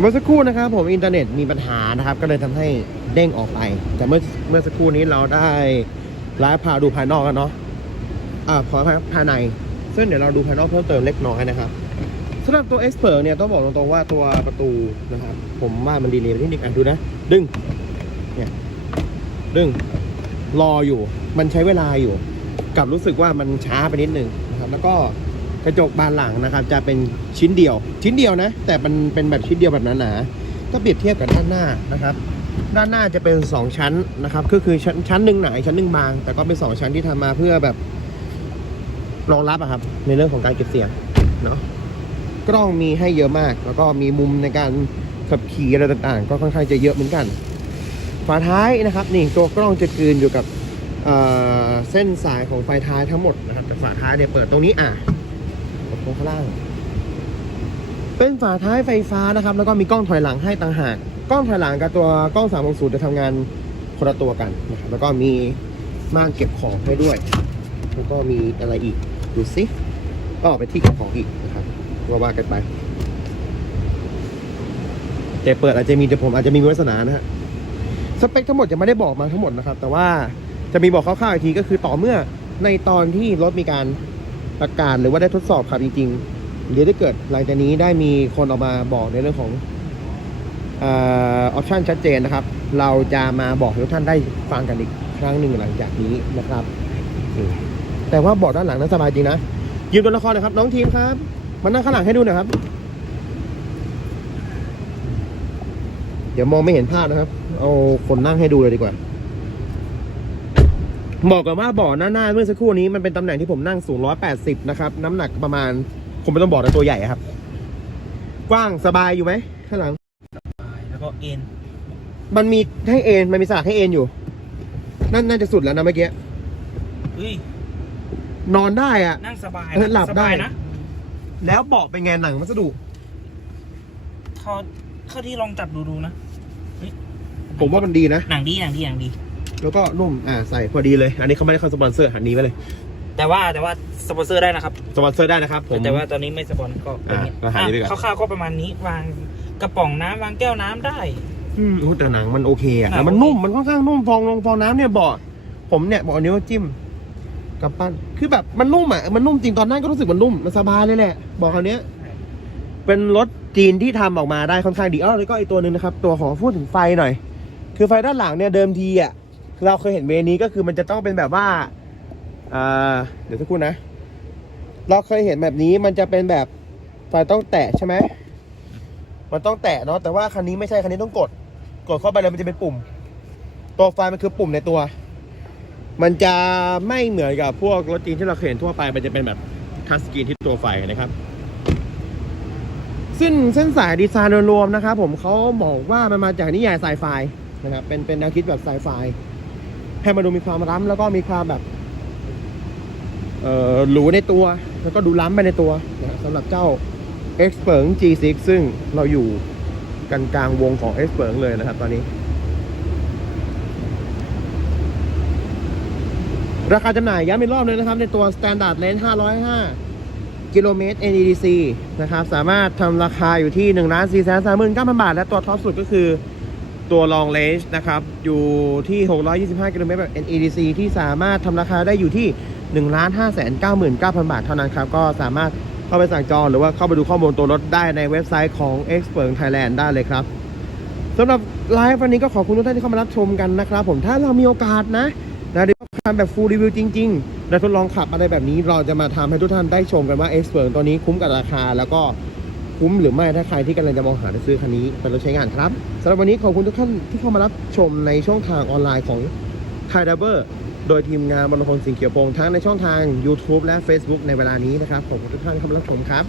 เมื่อสักครู่นะครับผมอินเทอร์เน็ตมีปัญหานะครับ ก็เลยทำให้เด้งออกไป แต่เมื่อเมื่อสักครู่นี้เราได้ไลฟ์พาดูภายนอกกันเนาะอ่าขอภายภายใน ซึ่งเดี๋ยวเราดูภายนอกเพิ่มเติมเล็กน้อยนะครับสำหรับตัว X p e r เนี่ยต้องบอกตรงๆว่าตัวประตูนะครับ ผมว่ามันดีเลยนิดนึงอะดูนะ ดึงเนี่ยดึงรออยู่ มันใช้เวลาอยู่กลับรู้สึกว่ามันช้าไปนิดนึงนะครับ แล้วก็ กระจกบานหลังนะครับ จะเป็นชิ้นเดียว ชิ้นเดียวนะ แต่มันเป็นแบบชิ้นเดียวแบบหนาๆถ้าเปรียบเทียบกับด้านหน้านะครับ ด้านหน้าจะเป็น 2 ชั้นนะครับก็คือชั้นชั้นหนึ่งหนาชั้นหนึ่งบาง แต่ก็เป็น 2 ชั้นที่ทำมาเพื่อแบบรองรับอะครับ ในเรื่องของการเก็บเสียงเนาะกล้องมีให้เยอะมาก แล้วก็มีมุมในการขับขี่อะไรต่างๆ ก็ค่อนข้างจะเยอะเหมือนกันฝาท้ายนะครับนี่ตัวกล้องจะกลืนอยู่กับเเส้นสายของไฟท้ายทั้งหมดนะครับแต่ฝาท้ายเนี่ยเปิดตรงนี้อะ กดตรงข้างล่าง เป็นฝาท้ายไฟฟ้านะครับ แล้วก็มีกล้องถอยหลังให้ต่างหาก กล้องถอยหลังกับตัวกล้อง 360 จะทำงานคนละตัวกันนะครับ แล้วก็มีม่านเก็บของให้ด้วย แล้วก็มีอะไรอีก ดูสิก็ไปนที่เก็บของอีกนะครับว่าว่ากันไปแต่เปิดอาจจะมีแต่ผมอาจจะมีวิศนานะฮะสเปคทั้งหมดจะไม่ได้บอกมาทั้งหมดนะครับ แต่ว่าจะมีบอกคร่าวๆอีกทีก็คือต่อเมื่อในตอนที่รถมีการ ประกาศหรือว่าได้ทดสอบขับจริงๆ เดี๋ยวได้เกิดหลังจากนี้ได้มีคนออกมาบอกในเรื่องของออปชันชัดเจนนะครับ เราจะมาบอกให้ทุกท่านได้ฟังกันอีกครั้งหนึ่งหลังจากนี้นะครับ แต่ว่าเบาะด้านหลังนั้นสบายจริงนะยืนตัวละครนะครับ น้องทีมครับ มานั่งข้างหลังให้ดูหน่อยครับ เดี๋ยวมองไม่เห็นภาพนะครับ เอาคนนั่งให้ดูเลยดีกว่า บอกกันว่าเบ่อหน้าหน้าเมื่อสักครู่นี้มันเป็นตำแหน่งที่ผมนั่งสูง 180 นะครับ น้ำหนักประมาณ ผมไม่ต้องบอกแต่ตัวใหญ่อะครับ กว้างสบายอยู่ไหมข้างหลัง แล้วก็เอ็นมันมีให้เอนมันมีสลักให้เอนอยู่นั่นน่าจะสุดแล้วนะเมื่อกี้เฮ้ยนอนได้อะนั่งสบายเออหลับสได้บายนะ แล้วเบาะเป็นไงหนังวัสดุเขาเขาที่ลองจับดูดูนะเฮ้ยผมว่ามันดีนะหนังดีหนังดีหนังดี แล้วก็นุ่มอ่าใส่พอดีเลย อันนี้เขาไม่ได้เข้าสปอนเซอร์หันนี้ไปเลยแต่ว่าแต่ว่าสปอนเซอร์ได้นะครับสปอนเซอร์ได้นะครับผมแต่ว่าตอนนี้ไม่สปอนก็เป็นอย่างนี้อะก็หาดีไปก่อนอะคร่าวๆก็ประมาณนี้วางกระป๋องน้ำวางแก้วน้ำได้ อืมโอ้แต่หนังมันโอเคอะหนัง แล้วมันโอเคนุ่มมันค่อนข้างนุ่มฟองลงฟองน้ำเนี่ยเบาะผมเนี่ยบอกนิ้วจิ้มกับปั้นคือแบบมันนุ่มอะมันนุ่มจริงตอนนั่งก็รู้สึกมันนุ่มมันสบายเลยแหละบอกคราวเนี้ย เป็นรถจีนที่ทำออกมาได้ค่อนข้างดีอ้าวแล้วก็อีกตัวหนึ่งนะครับ ตัวของพูดถึงไฟหน่อย คือไฟด้านหลังเนี่ยเดิมทีอะ เราเคยเห็นเวนี้ก็คือมันจะต้องเป็นแบบว่าเดี๋ยวสักครู่นะ เราเคยเห็นแบบนี้มันจะเป็นแบบไฟต้องแตะใช่ไหมมันต้องแตะเนาะแต่ว่าคันนี้ไม่ใช่คันนี้ต้องกด กดเข้าไปแล้วมันจะเป็นปุ่ม ตัวไฟมันคือปุ่มในตัว มันจะไม่เหมือนกับพวกรถจีนที่เราเคยเห็นทั่วไปมันจะเป็นแบบทัชสกรีนที่ตัวไฟนะครับซึ่งเส้นสายดีไซน์โดยรวมนะครับผมเขาบอกว่ามันมาจากนิยายไซไฟนะครับเป็นเป็นแนวคิดแบบไซไฟ ให้มาดูมีความล้ำแล้วก็มีความแบบเอ่อหรูในตัว แล้วก็ดูล้ำไปในตัวนะสำหรับเจ้า X เปิง G6 ซึ่งเราอยู่กันกลางวงของ X เปิงเลยนะครับ ตอนนี้ ราคาจำหน่ายย้ำอีกรอบเลยนะครับ ในตัว Standard Range 505 กิโลเมตร NEDC นะครับ สามารถทำราคาอยู่ที่ 1,439,000 บาท และตัวท็อปสุดก็คือ ตัว Long Range นะครับ อยู่ที่ 625 กิโลเมตรแบบ NEDC ที่สามารถทำราคาได้อยู่ที่ 1 5 9 9 0 0 0 บาทเท่านั้นครับ ก็สามารถเข้าไปสั่งจองหรือว่าเข้าไปดูข้อมูลตัวรถได้ในเว็บไซต์ของ Expert Thailand ได้เลยครับสำหรับไลฟ์วันนี้ก็ขอบคุณทุกท่านที่เข้ามารับชมกันนะครับ ผมถ้าเรามีโอกาสนะนะเดี๋ยวทำแบบ full review จริงๆและทดลองขับอะไรแบบนี้เราจะมาทำให้ทุกท่านได้ชมกันว่า Expert ตัวนี้คุ้มกับราคาแล้วก็ คุ้มหรือไม่ถ้าใครที่กำลังจะมองหาจะซื้อคันนี้เป็นรถใช้งานครับสำหรับวันนี้ขอบคุณทุกท่านที่เข้ามารับชมในช่องทางออนไลน์ของไทยดับเบอร์โดยทีมงานบรรพลสิงเขียวพงษ์ทั้งในช่องทาง YouTube และ Facebook ในเวลานี้นะครับขอบคุณทุกท่านที่เข้ามารับชมครับ